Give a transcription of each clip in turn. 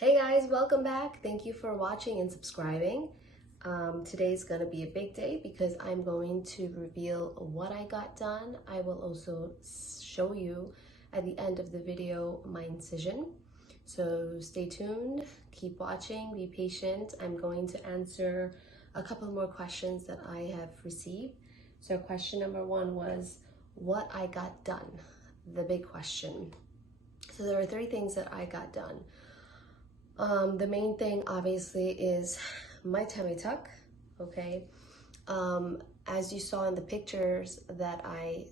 Hey guys, welcome back. Thank you for watching and subscribing. Today's gonna be a big day because I'm going to reveal what I got done. I will also show you at the end of the video my incision. So stay tuned, keep watching, be patient. I'm going to answer a couple more questions that I have received. So question number one was what I got done, the big question. So there are 3 things that I got done. The main thing obviously is my tummy tuck, okay? As you saw in the pictures that I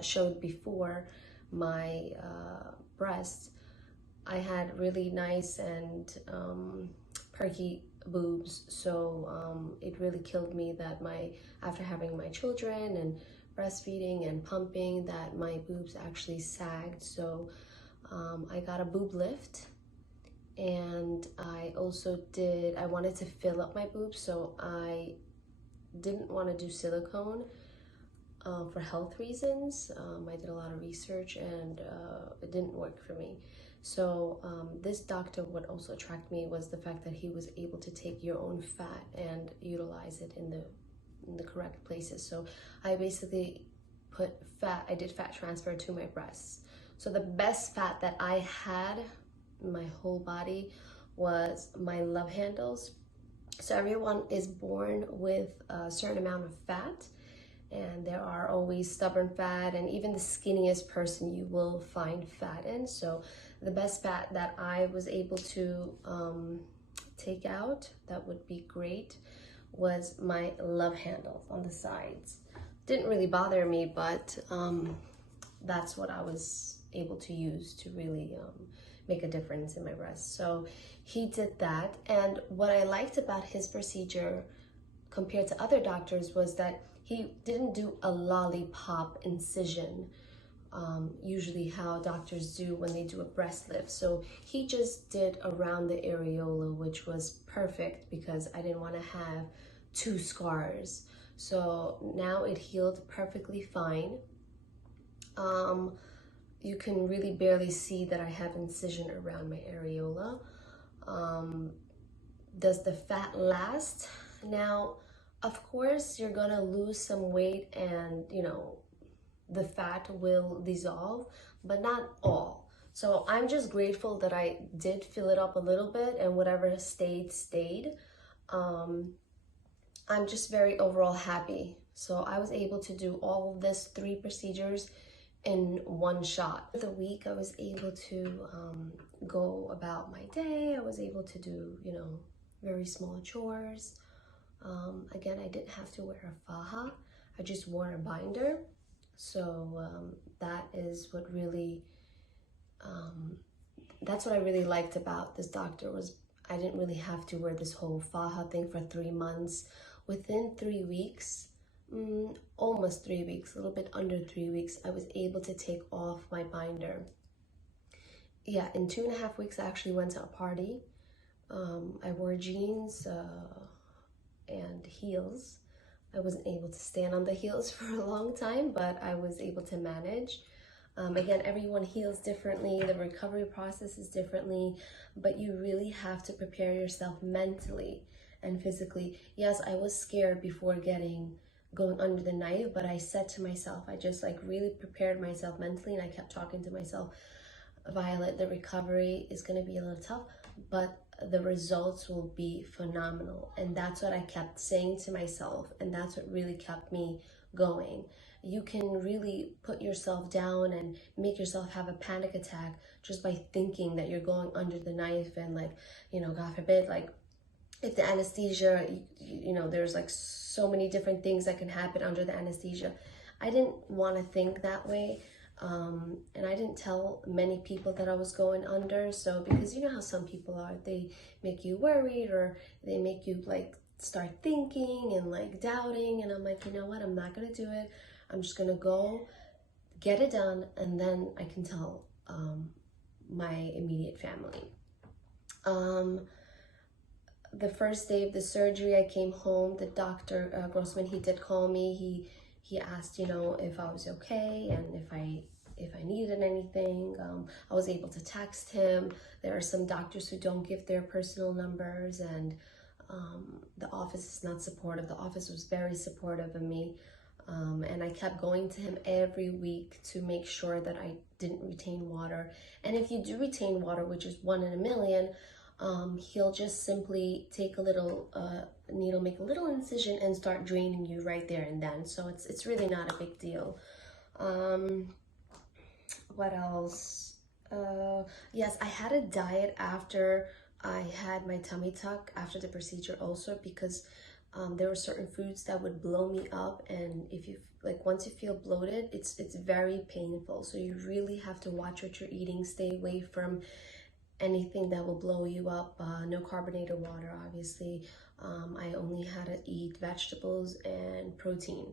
showed before, my breasts, I had really nice and perky boobs, so it really killed me that after having my children and breastfeeding and pumping, that my boobs actually sagged. So I got a boob lift. And I wanted to fill up my boobs, so I didn't want to do silicone for health reasons. I did a lot of research and it didn't work for me. So this doctor, what also attracted me was the fact that he was able to take your own fat and utilize it in the correct places. So I basically I did fat transfer to my breasts. So the best fat that I had my whole body was my love handles. So everyone is born with a certain amount of fat, and there are always stubborn fat, and even the skinniest person you will find fat in. So the best fat that I was able to take out that would be great was my love handles on the sides. Didn't really bother me, but that's what I was able to use to really make a difference in my breasts. So he did that, and what I liked about his procedure compared to other doctors was that he didn't do a lollipop incision, usually how doctors do when they do a breast lift. So he just did around the areola, which was perfect because I didn't want to have 2 scars. So now it healed perfectly fine. You can really barely see that I have incision around my areola. Does the fat last? Now, of course, you're gonna lose some weight and, the fat will dissolve, but not all. So I'm just grateful that I did fill it up a little bit, and whatever stayed, stayed. I'm just very overall happy. So I was able to do all of this 3 procedures in one shot. The week I was able to go about my day. I was able to do, very small chores. Again, I didn't have to wear a faja. I just wore a binder. So that is what really, that's what I really liked about this doctor, was I didn't really have to wear this whole faja thing for 3 months. Within 3 weeks, almost 3 weeks, a little bit under 3 weeks, I was able to take off my binder. Yeah, in 2.5 weeks, I actually went to a party. I wore jeans and heels. I wasn't able to stand on the heels for a long time, but I was able to manage. Again, everyone heals differently. The recovery process is differently, but you really have to prepare yourself mentally and physically. Yes, I was scared before going under the knife, but I said to myself, I just really prepared myself mentally, and I kept talking to myself, Violet, the recovery is going to be a little tough, but the results will be phenomenal. And that's what I kept saying to myself, and that's what really kept me going. You can really put yourself down and make yourself have a panic attack just by thinking that you're going under the knife, and God forbid, if the anesthesia, there's so many different things that can happen under the anesthesia. I didn't want to think that way. And I didn't tell many people that I was going under. So, because you know how some people are, they make you worried, or they make you start thinking and doubting. And I'm like, you know what? I'm not going to do it. I'm just going to go get it done. And then I can tell my immediate family. The first day of the surgery, I came home. The doctor, Grossman, he did call me. He asked, if I was okay, and if I if I needed anything. I was able to text him. There are some doctors who don't give their personal numbers, and the office is not supportive. The office was very supportive of me. And I kept going to him every week to make sure that I didn't retain water. And if you do retain water, which is 1 in a million, he'll just simply take a little needle, make a little incision, and start draining you right there and then. So it's really not a big deal. What else? Yes, I had a diet after I had my tummy tuck after the procedure also, because there were certain foods that would blow me up, and if you once you feel bloated, it's very painful. So you really have to watch what you're eating. Stay away from anything that will blow you up. No carbonated water, obviously. I only had to eat vegetables and protein.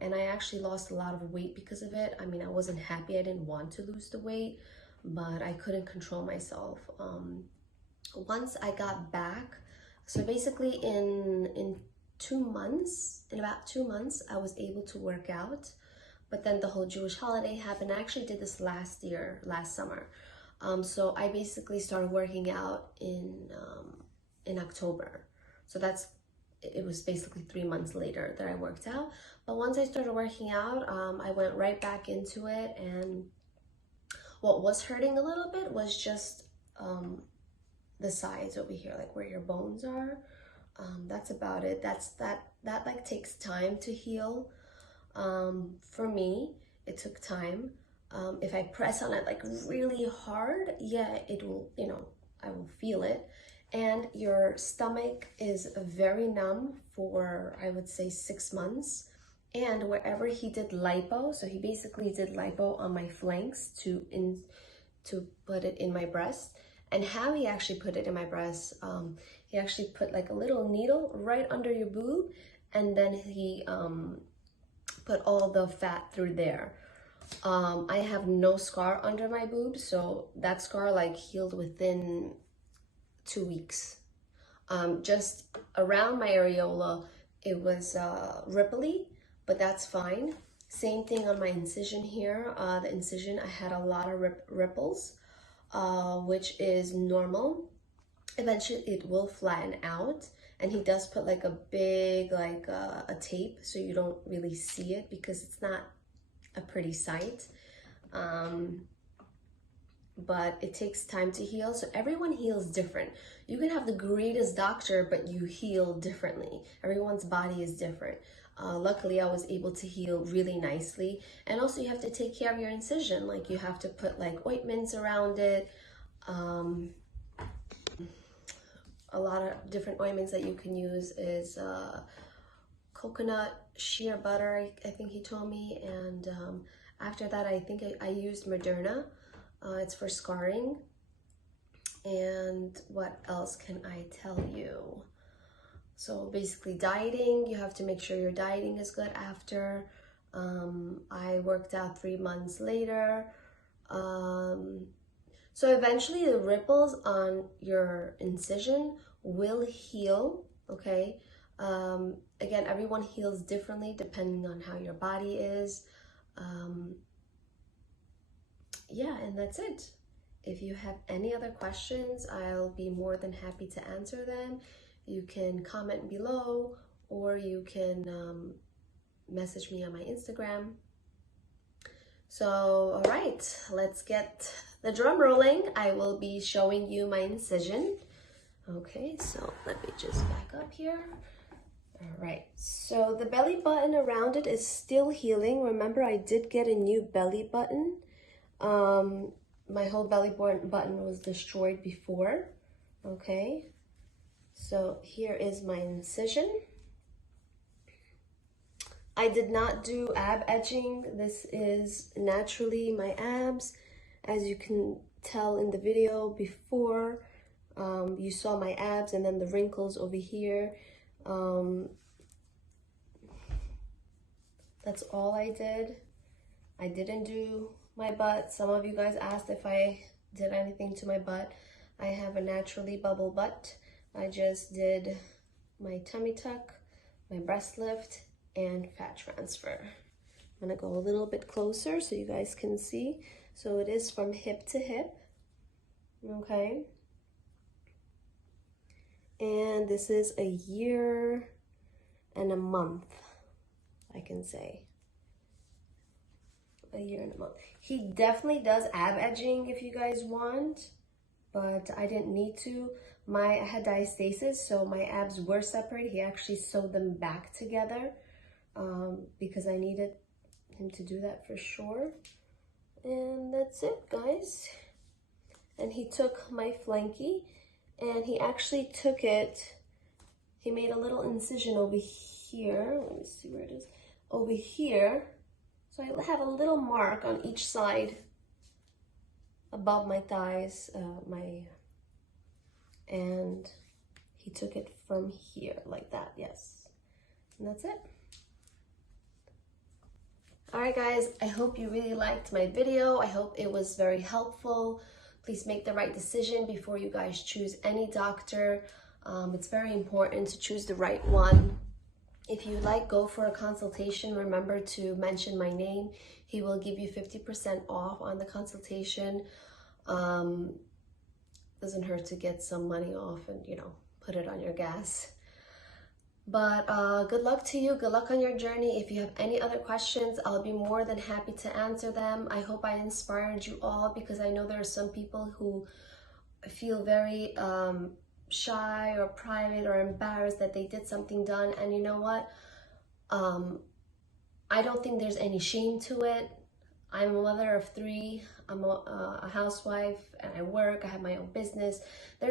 And I actually lost a lot of weight because of it. I mean, I wasn't happy. I didn't want to lose the weight, but I couldn't control myself. Once I got back, so basically in 2 months, in about 2 months, I was able to work out. But then the whole Jewish holiday happened. I actually did this last summer. So I basically started working out in October. So it was basically 3 months later that I worked out. But once I started working out, I went right back into it. And what was hurting a little bit was just the sides over here, like where your bones are. That's about it. That like takes time to heal. For me, it took time. If I press on it like really hard, yeah, it will, I will feel it. And your stomach is very numb for, I would say, 6 months. And wherever he did lipo, so he basically did lipo on my flanks to put it in my breast. And how he actually put it in my breast, he actually put like a little needle right under your boob, and then he put all the fat through there. I have no scar under my boob, so that scar like healed within 2 weeks. Just around my areola, it was ripply, but that's fine. Same thing on my incision here. The incision, I had a lot of ripples, which is normal. Eventually it will flatten out, and he does put like a big a tape so you don't really see it, because it's not a pretty sight. But it takes time to heal. So everyone heals different. You can have the greatest doctor, but you heal differently. Everyone's body is different. Luckily, I was able to heal really nicely. And also you have to take care of your incision. Like you have to put like ointments around it. A lot of different ointments that you can use is coconut sheer butter, I think he told me. And after that, I think I used Moderna. It's for scarring. And what else can I tell you? So basically dieting, you have to make sure your dieting is good after. I worked out 3 months later. So eventually the ripples on your incision will heal, okay? Again, everyone heals differently depending on how your body is. Yeah, and that's it. If you have any other questions, I'll be more than happy to answer them. You can comment below, or you can message me on my Instagram. So, all right, let's get the drum rolling. I will be showing you my incision. Okay, so let me just back up here. All right, so the belly button around it is still healing. Remember, I did get a new belly button. My whole belly button was destroyed before. Okay, so here is my incision. I did not do ab edging. This is naturally my abs. As you can tell in the video before, you saw my abs and then the wrinkles over here. That's all I did. I didn't do my butt. Some of you guys asked if I did anything to my butt. I have a naturally bubble butt. I just did my tummy tuck, my breast lift, and fat transfer. I'm gonna go a little bit closer so you guys can see. So it is from hip to hip, okay? And this is a year and a month, I can say. A year and a month. He definitely does ab edging if you guys want, but I didn't need to. I had diastasis, so my abs were separated. He actually sewed them back together because I needed him to do that for sure. And that's it, guys. And he took my flanky and he actually took it, he made a little incision over here. Let me see where it is. Over here. So I have a little mark on each side above my thighs, and he took it from here like that, yes. And that's it. All right, guys, I hope you really liked my video. I hope it was very helpful. Please make the right decision before you guys choose any doctor. It's very important to choose the right one. If you go for a consultation, remember to mention my name. He will give you 50% off on the consultation. Doesn't hurt to get some money off and, put it on your gas. But good luck to you. Good luck on your journey. If you have any other questions, I'll be more than happy to answer them. I hope I inspired you all, because I know there are some people who feel very shy or private or embarrassed that they did something done. And you know what? I don't think there's any shame to it. I'm a mother of 3. I'm a housewife and I work. I have my own business.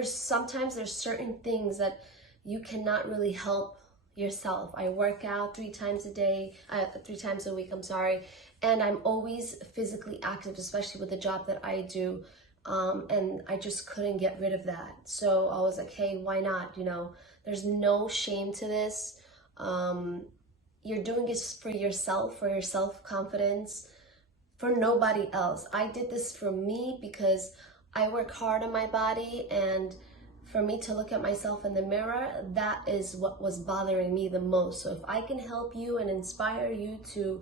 Sometimes there's certain things that you cannot really help yourself. I work out 3 times a week, I'm sorry. And I'm always physically active, especially with the job that I do. And I just couldn't get rid of that. So I was like, hey, why not? There's no shame to this. You're doing this for yourself, for your self-confidence, for nobody else. I did this for me because I work hard on my body, and for me to look at myself in the mirror, that is what was bothering me the most. So if I can help you and inspire you to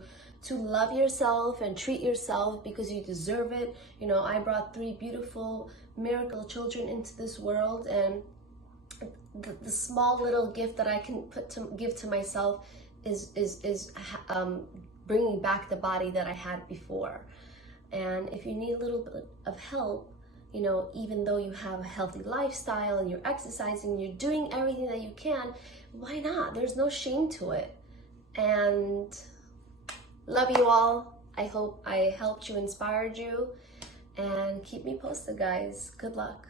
love yourself and treat yourself because you deserve it. I brought 3 beautiful miracle children into this world, and the small little gift that I can give to myself is bringing back the body that I had before. And if you need a little bit of help, even though you have a healthy lifestyle and you're exercising, you're doing everything that you can, why not? There's no shame to it. And love you all. I hope I helped you, inspired you, and keep me posted, guys. Good luck.